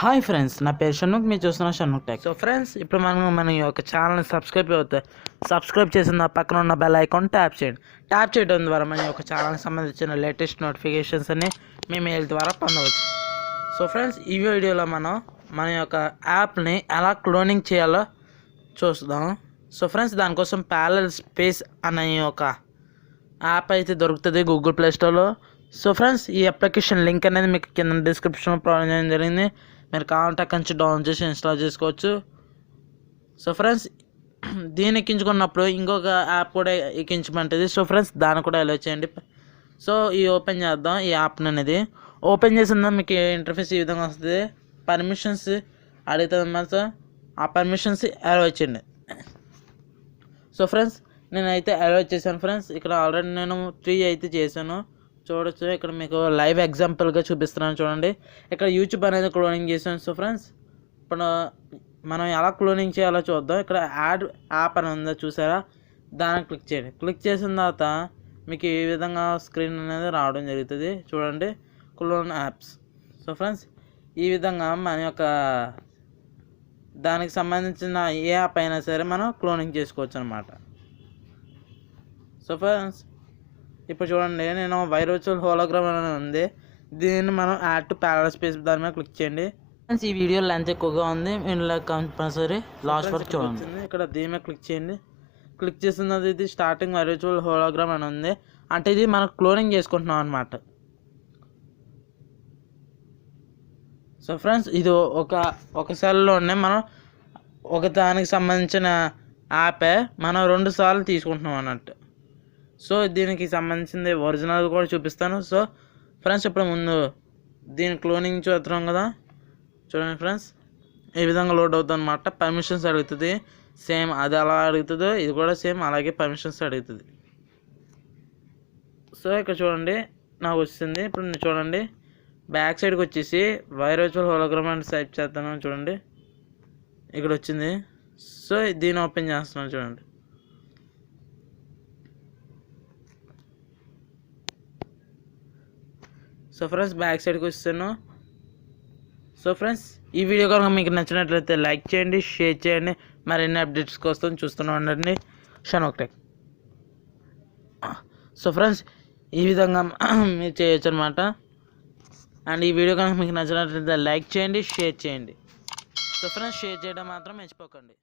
Hi friends, నా పేరు షణ్ముఖ్. మీరు చూస్తున్న షణ్ముఖ్ టెక్. సో ఫ్రెండ్స్, ఇప్పుడు మన యొక్క ఛానల్ని సబ్స్క్రైబ్ చేసిన పక్కన ఉన్న బెల్ ఐకాన్ ట్యాప్ చేయండి. ట్యాప్ చేయడం ద్వారా మన యొక్క ఛానల్కి సంబంధించిన లేటెస్ట్ నోటిఫికేషన్స్ అన్ని మీ మెయిల్ ద్వారా పొందవచ్చు. సో ఫ్రెండ్స్, ఈ వీడియోలో మన యొక్క యాప్ని ఎలా క్లోనింగ్ చేయాలో చూద్దాం. సో ఫ్రెండ్స్, దానికోసం ప్యారలల్ స్పేస్ అనే ఒక యాప్ అయితే దొరుకుతుంది గూగుల్ ప్లే స్టోర్లో. సో ఫ్రెండ్స్, ఈ అప్లికేషన్ లింక్ అనేది మీకు కింద డిస్క్రిప్షన్లో ప్రొవైడ్ చేయడం జరిగింది. మీరు కావాలంటే అక్కడి నుంచి డౌన్లోడ్ చేసి ఇన్స్టాల్ చేసుకోవచ్చు. సో ఫ్రెండ్స్, దీన్ని ఎక్కించుకున్నప్పుడు ఇంకొక యాప్ కూడా ఎక్కించమంటుంది. సో ఫ్రెండ్స్, దాన్ని కూడా అలో చేయండి. సో ఈ ఓపెన్ చేద్దాం ఈ యాప్ అనేది. ఓపెన్ చేసిందా మీకు ఇంటర్ఫేస్ ఈ విధంగా వస్తుంది. పర్మిషన్స్ అడుగుతుంది అన్నమాట. ఆ పర్మిషన్స్ అలో చేయండి. సో ఫ్రెండ్స్, నేనైతే అలో చేశాను ఫ్రెండ్స్. ఇక్కడ ఆల్రెడీ నేను 3 అయితే చేశాను. చూడొచ్చు, ఇక్కడ మీకు లైవ్ ఎగ్జాంపుల్గా చూపిస్తున్నాను చూడండి. ఇక్కడ యూట్యూబ్ అనేది క్లోనింగ్ చేశాను. సో ఫ్రెండ్స్, ఇప్పుడు మనం ఎలా క్లోనింగ్ చేయాలో చూద్దాం. ఇక్కడ యాప్ అని ఉందో చూసారా, దాన్ని క్లిక్ చేయండి. క్లిక్ చేసిన తర్వాత మీకు ఈ విధంగా స్క్రీన్ అనేది రావడం జరుగుతుంది. చూడండి, క్లోన్ యాప్స్. సో ఫ్రెండ్స్, ఈ విధంగా మన యొక్క దానికి సంబంధించిన ఏ యాప్ అయినా సరే మనం క్లోనింగ్ చేసుకోవచ్చు అనమాట. సో ఫ్రెండ్స్, ఇప్పుడు చూడండి, నేను వైర్చువల్ హోలోగ్రామ్ అనేది ఉంది. దీన్ని మనం యాడ్ టు ప్యారలల్ స్పేస్ దాని మీద క్లిక్ చేయండి. ఫ్రెండ్స్, ఈ వీడియో లెంత్ ఎక్కువగా ఉంది, ఇందులో కంపల్సరీ లాస్ట్ వరకు చూడండి. ఇక్కడ దీని మీద క్లిక్ చేయండి. క్లిక్ చేస్తున్నది ఇది స్టార్టింగ్ వైర్చువల్ హోలోగ్రామ్ అని ఉంది. అంటే ఇది మనం క్లోనింగ్ చేసుకుంటున్నాం అనమాట. సో ఫ్రెండ్స్, ఇది ఒక సెల్లోనే మనం ఒక దానికి సంబంధించిన యాపే మనం 2 సార్లు తీసుకుంటున్నాం అన్నట్టు. సో దీనికి సంబంధించింది ఒరిజినల్ కూడా చూపిస్తాను. సో ఫ్రెండ్స్, ఇప్పుడు ముందు దీని క్లోనింగ్ చూస్తున్నాం కదా, చూడండి ఫ్రెండ్స్, ఈ విధంగా లోడ్ అవుతుంది అనమాట. పర్మిషన్స్ అడుగుతుంది, సేమ్ అది అలా అడుగుతుందో ఇది కూడా సేమ్ అలాగే పర్మిషన్స్ అడుగుతుంది. సో ఇక్కడ చూడండి, నాకు వచ్చింది. ఇప్పుడు నేను చూడండి, బ్యాక్ సైడ్కి వచ్చేసి వైర్చువల్ హోలోగ్రామ్ అని టైప్ చేస్తాను. చూడండి, ఇక్కడ వచ్చింది. సో దీన్ని ఓపెన్ చేస్తున్నాను చూడండి. సో ఫ్రెండ్స్, బ్యాక్ సైడ్కి వస్తాను. సో ఫ్రెండ్స్, ఈ వీడియో కనుక మీకు నచ్చినట్లయితే లైక్ చేయండి, షేర్ చేయండి. మరిన్ని అప్డేట్స్ కోసం చూస్తూనే ఉండండి షణ్ముఖ్ టెక్. సో ఫ్రెండ్స్, ఈ విధంగా మీరు చేయొచ్చు అనమాట. అండ్ ఈ వీడియో కనుక మీకు నచ్చినట్లయితే లైక్ చేయండి, షేర్ చేయండి. సో ఫ్రెండ్స్, షేర్ చేయడం మాత్రం మర్చిపోకండి.